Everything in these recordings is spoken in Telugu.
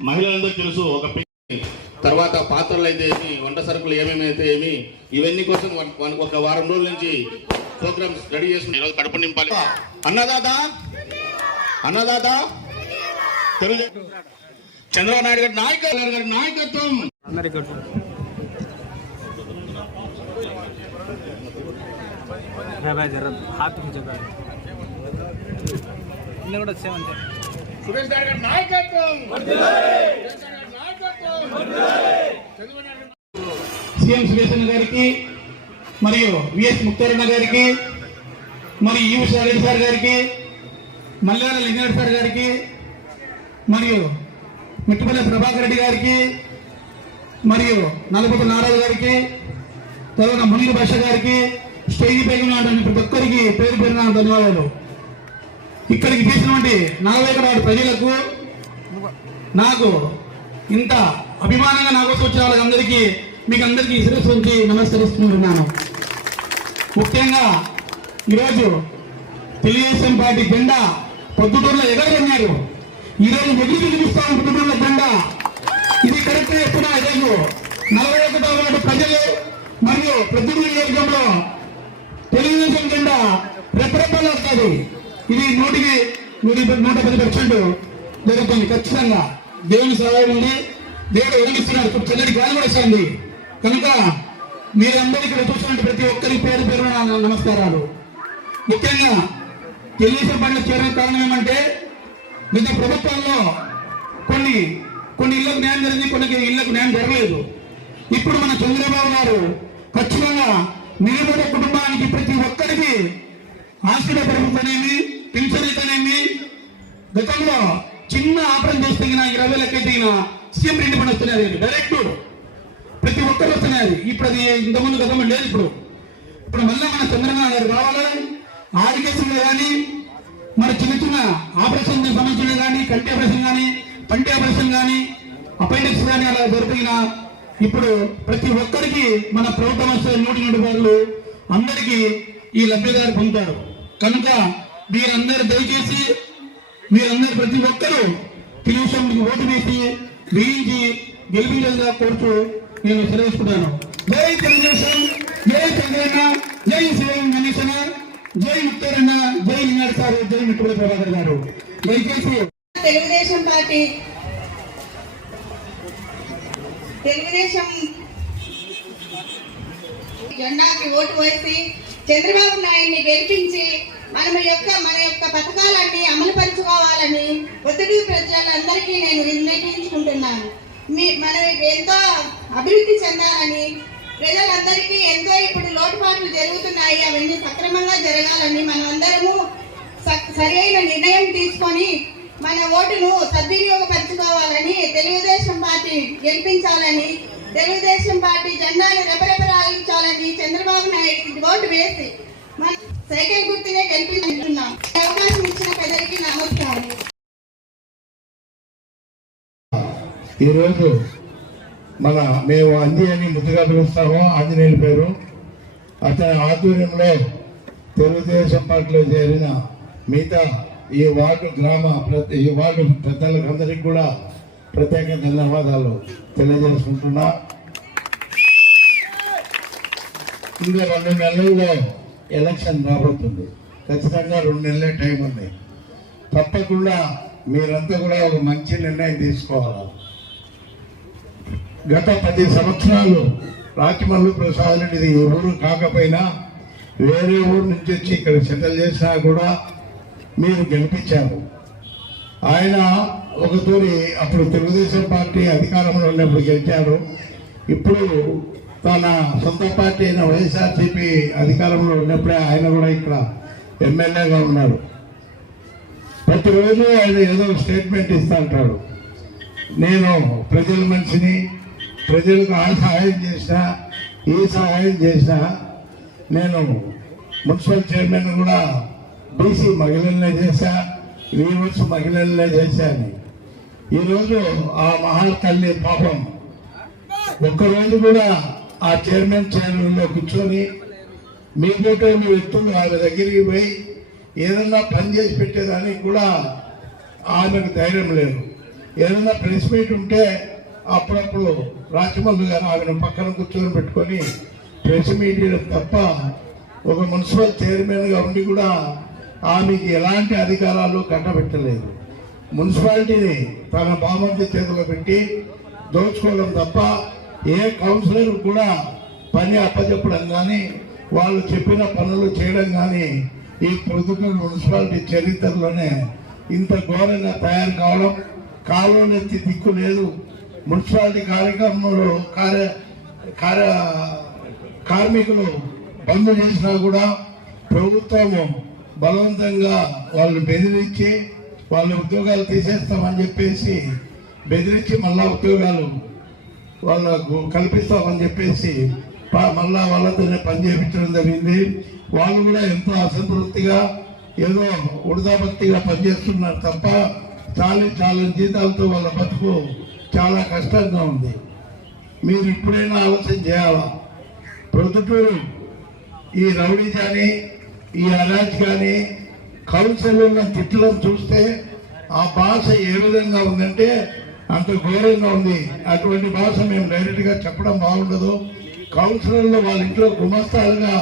మహిళలందరూ తెలుసు ఒక తర్వాత పాత్రలు అయితే ఏమి వంట సరుకులు ఏమేమి అయితే ఏమి ఇవన్నీ కోసం ఒక వారం రోజుల నుంచి ప్రోగ్రామ్స్ రెడీ చేసి కడుపు నింపాలి. అన్నదాత అన్నదాత చంద్రబాబు నాయుడు గారి నాయకత్వం గారి నాయకత్వం. కూడా సేమ్ అంటే సురేష్ గారి గారి నాయకత్వం. సురేష్ సీఎం గారికి మరియు విఎస్ ముక్తారన్న గారికి మరియు ఈవి సాగర్ సార్ గారికి మల్లాల లింగారెడ్డి సార్ గారికి మరియు మిట్టుపల్లి ప్రభాకర్ రెడ్డి గారికి మరియు నలపతి నారాజు గారికి తర్వాత మునిగి భాష గారికి స్టేజ్ పైన ప్రతి ఒక్కరికి పేరు పేరున ధన్యవాదాలు. ఇక్కడికి తీసినటువంటి నలభై ఒకటి ప్రజలకు నాకు ఇంత అభిమానంగా నా కోసం వచ్చిన వాళ్ళందరికీ మీకు అందరికీ శిరస్సు ఉంచి నమస్కరిస్తున్నాను. ముఖ్యంగా ఈరోజు తెలుగుదేశం పార్టీ జెండా పొద్దుటూరులో ఎగరగొన్నారు. ఈరోజు ఎగిరి పిలిపిస్తాం పొద్దుటూరులో జెండా. ఇది కరెక్ట్ చెప్తున్నా ఈరోజు నలభై ఒకటో వాటి ప్రజలు మరియు ప్రతినిధి నియోజకంలో తెలుగుదేశం జెండా రెప్పరెప్పలు వస్తుంది ఇది నూటికి నూటి నూట పది పర్సెంట్ జరుగుతుంది. ఖచ్చితంగా. దేవుని సహాయం ఉంది దేవుడు వెలిగిస్తున్నాడు చల్లటి గాలి కూడా వస్తుంది. కనుక మీరందరూ ఇక్కడ చూసినట్టు ప్రతి ఒక్కరి పేరు పేరు నమస్కారాలు. ముఖ్యంగా తెలుగుదేశం పార్టీలో చేరిన కారణం ఏమంటే గత ప్రభుత్వంలో కొన్ని కొన్ని ఇళ్ళకు న్యాయం జరిగింది కొన్ని ఇళ్ళకు న్యాయం జరగలేదు. ఇప్పుడు మన చంద్రబాబు గారు ఖచ్చితంగా నిలబడే కుటుంబానికి ప్రతి ఒక్కరికి హాస్పిటల్ అనేది పింఛన్ అయితేనేమి గతంలో చిన్న ఆపరేషన్ చేస్తే ఇరవై లెక్క అయితే సీఎం రెండు పని వస్తున్నాయి. డైరెక్ట్ ప్రతి ఒక్కరు వస్తున్నాయి. ఇప్పుడు అది ఇంతకుముందు గతంలో లేదు ఇప్పుడు. ఇప్పుడు మళ్ళీ మన చంద్రబాబు గారు రావాలి. ఆరోగ్యశ్రీలో కానీ మన చిన్న చిన్న ఆపరేషన్ సంబంధించిన కానీ కంటి ఆపరేషన్ కానీ పంటి ఆపరేషన్ కానీ అపెండిక్స్ కానీ అలా దొరికిన ఇప్పుడు ప్రతి ఒక్కరికి మన ప్రభుత్వం వస్తే నూటి నూటి అందరికీ ఈ లబ్ధిదారు పొందుతారు. కనుక మీరందరు దయచేసి మీరందరు ప్రతి ఒక్కరూ తెలుగుదేశం ఓటు వేసి వేయించి గెలిపించాలిగా కోరుతూ నేను సెలవుకుంటాను జై తెలుగుదేశం జై చంద్రన్న జై శివం గణేశన జై ముక్తారన్న జై నినాడు సార్ జై ముట్టుపల్లి ప్రభాకర్ గారు. దయచేసి తెలుగుదేశం పార్టీ తెలుగుదేశం జెండాకి ఓటు వేసి చంద్రబాబు నాయుడిని గెలిపించి మన యొక్క మన యొక్క పథకాలన్నీ అమలు పరుచుకోవాలని ఒత్తిడి ప్రజలందరికీ నేను నిర్ణయించుకుంటున్నాను మీ మనం ఎంతో అభివృద్ధి చెందాలని ప్రజలందరికీ ఎంతో ఇప్పుడు లోటుపాట్లు జరుగుతున్నాయి. అవన్నీ సక్రమంగా జరగాలని మనం అందరము స- సరైన నిర్ణయం తీసుకొని మన ఓటును సద్వినియోగపరచుకోవాలని తెలుగుదేశం పార్టీ గెలిపించాలని తెలుగుదేశం పార్టీ జెండాను రెపరెపరాలించాలని చంద్రబాబు నాయుడు ఓటు వేసి సైకిల్ గుర్తునే గెలిపించుకుంటున్నాం అవకాశం ఇచ్చిన ప్రజలకి నమస్కారం. ఈరోజు మన మేము అంది అని ముద్దుగా పిలుస్తాము ఆంజనేయుల పేరు. అతని ఆధ్వర్యంలో తెలుగుదేశం పార్టీలో చేరిన మిగతా ఈ వార్డు గ్రామ ప్రతి ఈ వార్డు పెద్దలకు కూడా ప్రత్యేక ధన్యవాదాలు తెలియజేసుకుంటున్నా. ఇంకా రెండు నెలల్లో ఎలక్షన్ రాబోతుంది. ఖచ్చితంగా రెండు నెలలే టైం ఉంది. తప్పకుండా మీరంతా కూడా ఒక మంచి నిర్ణయం తీసుకోవాలి? గత పది సంవత్సరాలు రాజమండ్రి ప్రసాద్ రెడ్డిది ఎవరు ఊరు కాకపోయినా వేరే ఊరు నుంచి వచ్చి ఇక్కడ సెటిల్ చేసినా కూడా మీరు గెలిపించారు. ఆయన ఒక అప్పుడు తెలుగుదేశం పార్టీ అధికారంలో ఉన్నప్పుడు గెలిచారు. ఇప్పుడు తన సొంత పార్టీ అయిన వైఎస్ఆర్సీపీ అధికారంలో ఉన్నప్పుడే ఆయన కూడా ఇక్కడ ఎమ్మెల్యేగా ఉన్నారు ప్రతిరోజు ఆయన ఏదో స్టేట్మెంట్ ఇస్తా ఉంటాడు నేను ప్రజల మనిషిని ప్రజలకు ఆ సహాయం చేసినా ఈ సహాయం చేసినా నేను మున్సిపల్ చైర్మన్ కూడా బీసీ మహిళలనే చేశా వీవర్స్ మహిళలనే చేశాను ఈరోజు ఆ మహాతల్లి పాపం ఒక్కరోజు కూడా ఆ చైర్మన్ చైర్మన్లో కూర్చొని మీ ఫోటో నువ్వు ఎత్తుంది ఆమె దగ్గరికి పోయి ఏదన్నా పని చేసి పెట్టేదానికి కూడా ఆమెకు ధైర్యం లేదు. ఏదైనా ప్రెస్ మీట్ ఉంటే అప్పుడప్పుడు రాచమల్లు గారు ఆమెను పక్కన కూర్చొని పెట్టుకొని ప్రెస్ మీట్ తప్ప ఒక మున్సిపల్ చైర్మన్గా ఉండి కూడా ఆమెకి ఎలాంటి అధికారాలు కట్టబెట్టలేదు. మున్సిపాలిటీని తన బామంతి చేతిలో పెట్టి దోచుకోవడం తప్ప ఏ కౌన్సిలర్ కూడా పని అప్పచెప్పడం కానీ వాళ్ళు చెప్పిన పనులు చేయడం కానీ ఈ ప్రొద్దుటూరు మున్సిపాలిటీ చరిత్రలోనే ఇంత ఘోరంగా తయారు కావడం కాలువనెత్తి దిక్కు లేదు. మున్సిపాలిటీ కార్యక్రమంలో కార్య కార్య కార్మికులు బంద్ చేసినా కూడా ప్రభుత్వము బలవంతంగా వాళ్ళు బెదిరించి వాళ్ళ ఉద్యోగాలు తీసేస్తామని చెప్పేసి బెదిరించి మళ్ళా ఉద్యోగాలు వాళ్ళకు కల్పిస్తామని చెప్పేసి ప- మళ్ళా వాళ్ళతోనే పని చేయించడం జరిగింది. వాళ్ళు కూడా ఎంతో అసంతృప్తిగా ఏదో ఉడదాభక్తిగా పనిచేస్తున్నారు తప్ప చాలా చాలా జీతాలతో వాళ్ళ బతుకు చాలా కష్టంగా ఉంది. మీరు ఇప్పుడైనా ఆలోచన చేయాలా? ప్రొద్దుటూరు ఈ రౌడీ కానీ ఈ అరాజ్ కానీ కౌన్సిలర్ల తిట్టడం చూస్తే ఆ భాష ఏ విధంగా ఉందంటే అంత ఘోరంగా ఉంది. అటువంటి భాష మేము డైరెక్ట్గా చెప్పడం బాగుండదు. కౌన్సిలర్లు వాళ్ళ ఇంట్లో గుమస్తాలుగా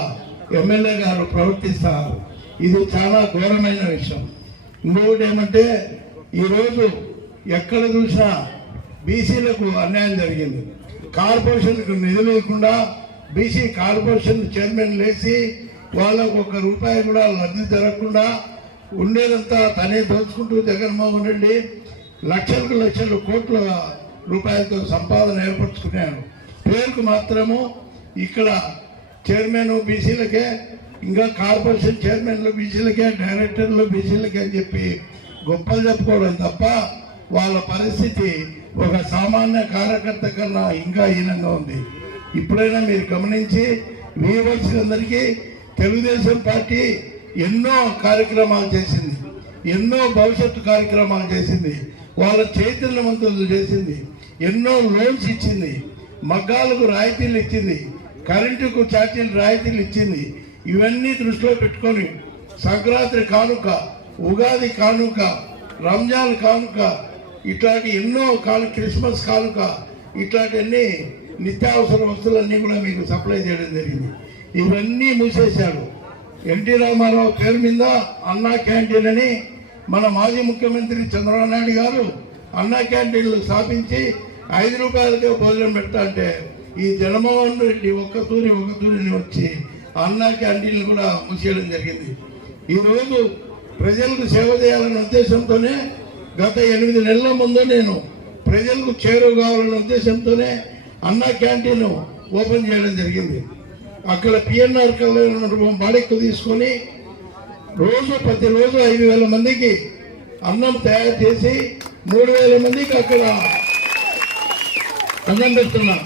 ఎమ్మెల్యే గారు ప్రవర్తిస్తారు. ఇది చాలా ఘోరమైన విషయం. ఇంకొకటి ఏమంటే ఈరోజు ఎక్కడ చూసినా బీసీలకు అన్యాయం జరిగింది. కార్పొరేషన్కు నిధులు లేకుండా బీసీ కార్పొరేషన్ చైర్మన్ లేచి వాళ్ళకు ఒక రూపాయి కూడా లబ్ధి జరగకుండా ఉండేదంతా తనే దోచుకుంటూ జగన్మోహన్ రెడ్డి లక్షలకు లక్షలు కోట్ల రూపాయలతో సంపాదన ఏర్పరచుకున్నాను. పేరుకు మాత్రము ఇక్కడ చైర్మన్ బీసీలకే ఇంకా కార్పొరేషన్ చైర్మన్లు బీసీలకే డైరెక్టర్లు బీసీలకే అని చెప్పి గొప్పలు చెప్పుకోవడం తప్ప వాళ్ళ పరిస్థితి ఒక సామాన్య కార్యకర్త కన్నా ఇంకా హీనంగా ఉంది. ఇప్పుడైనా మీరు గమనించి వీవర్స్లందరికీ తెలుగుదేశం పార్టీ ఎన్నో కార్యక్రమాలు చేసింది. ఎన్నో భవిష్యత్తు కార్యక్రమాలు చేసింది. వాళ్ళ చైతన్యవంతులు చేసింది. ఎన్నో లోన్స్ ఇచ్చింది. మగ్గాలకు రాయితీలు ఇచ్చింది. కరెంటుకు ఛార్జీలు రాయితీలు ఇచ్చింది. ఇవన్నీ దృష్టిలో పెట్టుకొని సంక్రాంతి కానుక ఉగాది కానుక రంజాన్ కానుక ఇట్లాంటి ఎన్నో కాను క్రిస్మస్ కానుక ఇట్లాంటివన్నీ నిత్యావసర వస్తువులన్నీ కూడా మీకు సప్లై చేయడం జరిగింది. ఇవన్నీ మూసేశాడు ఎన్టీ రామారావు పేరు మీద అన్నా క్యాంటీన్ అని మన మాజీ ముఖ్యమంత్రి చంద్రబాబు నాయుడు గారు అన్నా క్యాంటీన్లు స్థాపించి ఐదు రూపాయలకే భోజనం పెడతా అంటే ఈ జగన్మోహన్ రెడ్డి ఒక్క తూరి ఒక తూరిని వచ్చి అన్నా క్యాంటీన్లు కూడా మూసేయడం జరిగింది. ఈరోజు ప్రజలకు సేవ చేయాలనే ఉద్దేశంతోనే గత ఎనిమిది నెలల ముందు నేను ప్రజలకు చేరువ కావాలనే ఉద్దేశంతోనే అన్నా క్యాంటీన్ ఓపెన్ చేయడం జరిగింది. అక్కడ పిఎన్ఆర్ కళ్యాణ బాడెక్కు తీసుకొని రోజు ప్రతిరోజు ఐదు వేల మందికి అన్నం తయారు చేసి మూడు వేల మందికి అక్కడ అన్నం పెడుతున్నాం.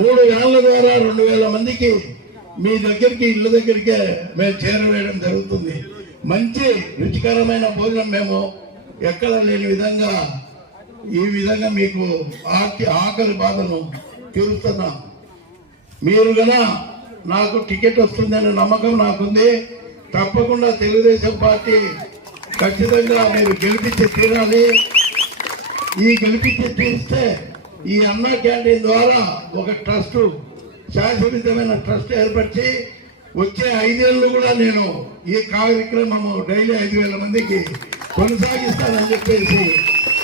మూడు వేల ద్వారా రెండు వేల మందికి మీ దగ్గరికి ఇళ్ళ దగ్గరికే మేము చేరవేయడం జరుగుతుంది. మంచి రుచికరమైన భోజనం మేము ఎక్కడ లేని విధంగా ఈ విధంగా మీకు ఆకి ఆకలి బాధను తీరుస్తున్నాం. మీరు గన నాకు టికెట్ వస్తుందనే నమ్మకం నాకుంది. తప్పకుండా తెలుగుదేశం పార్టీ ఖచ్చితంగా మీరు గెలిపించి తీరాలి. ఈ గెలిపించి తీస్తే ఈ అన్న క్యాంటీన్ ద్వారా ఒక ట్రస్ట్ శాశ్వతమైన ట్రస్ట్ ఏర్పరిచి వచ్చే ఐదేళ్ళు కూడా నేను ఈ కార్యక్రమము డైలీ ఐదు వేల మందికి కొనసాగిస్తానని చెప్పేసి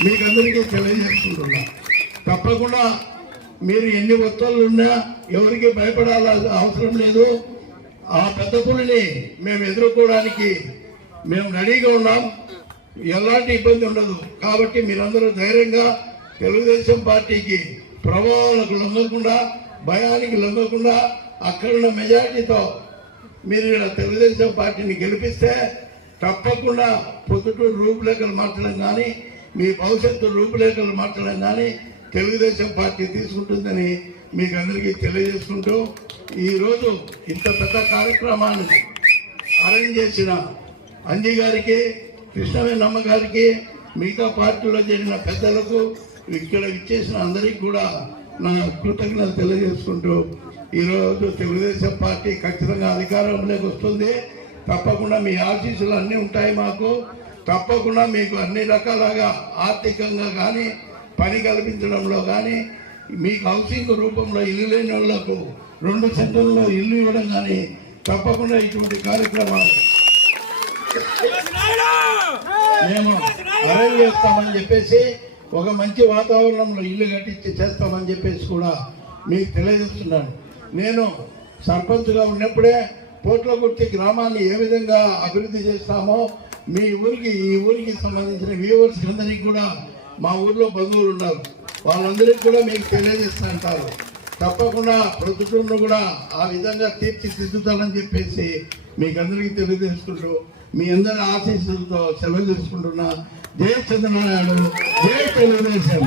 మీకు అందరికీ తెలియజేసుకుంటున్నా. తప్పకుండా మీరు ఎన్ని ఒత్తిళ్ళు ఉన్నా ఎవరికి భయపడాల అవసరం లేదు. ఆ పెద్ద పులిని మేము ఎదుర్కోవడానికి మేము రెడీగా ఉన్నాం. ఎలాంటి ఇబ్బంది ఉండదు. కాబట్టి మీరందరూ ధైర్యంగా తెలుగుదేశం పార్టీకి ప్రభావాలకు లొంగకుండా భయానికి లొంగకుండా అక్కడున్న మెజార్టీతో మీరు ఇలా తెలుగుదేశం పార్టీని గెలిపిస్తే తప్పకుండా పొద్దుటూరు రూపురేఖలు మార్చడం కానీ మీ భవిష్యత్తు రూపురేఖలు మార్చడం కానీ తెలుగుదేశం పార్టీ తీసుకుంటుందని మీకు అందరికీ తెలియజేసుకుంటూ ఈరోజు ఇంత పెద్ద కార్యక్రమాన్ని అరేంజ్ చేసిన అంజీ గారికి కృష్ణవేణమ్మ గారికి మిగతా పార్టీలో చేరిన పెద్దలకు ఇక్కడ ఇచ్చేసిన అందరికీ కూడా నా కృతజ్ఞతలు తెలియజేసుకుంటూ ఈరోజు తెలుగుదేశం పార్టీ ఖచ్చితంగా అధికారంలోకి వస్తుంది. తప్పకుండా మీ ఆశీస్సులు అన్నీ ఉంటాయి మాకు. తప్పకుండా మీకు అన్ని రకాలుగా ఆర్థికంగా కానీ పని కల్పించడంలో కానీ మీకు హౌసింగ్ రూపంలో ఇల్లు లేని వాళ్ళకు రెండు సెంటర్లో ఇల్లు ఇవ్వడం కానీ తప్పకుండా ఇటువంటి కార్యక్రమాలు మేము అరేంజ్ చేస్తామని చెప్పేసి ఒక మంచి వాతావరణంలో ఇల్లు కట్టించి చేస్తామని చెప్పేసి కూడా మీకు తెలియజేస్తున్నాను. నేను సర్పంచ్గా ఉన్నప్పుడే పోట్లగుర్తి గ్రామాన్ని ఏ విధంగా అభివృద్ధి చేస్తామో మీ ఊరికి ఈ ఊరికి సంబంధించిన వ్యూవర్స్ అందరికీ కూడా మా ఊర్లో బంధువులు ఉన్నారు. వాళ్ళందరికీ కూడా మీకు తెలియజేస్తుంటారు తప్పకుండా ప్రొద్దుటూరును కూడా ఆ విధంగా తీర్చిదిద్దుతానని చెప్పేసి మీకు అందరికీ తెలియజేసుకుంటూ మీ అందరి ఆశీస్సులతో సెలవు తీసుకుంటున్నా. జయ చంద్రనారాయణ జయ తెలుగుదేశం.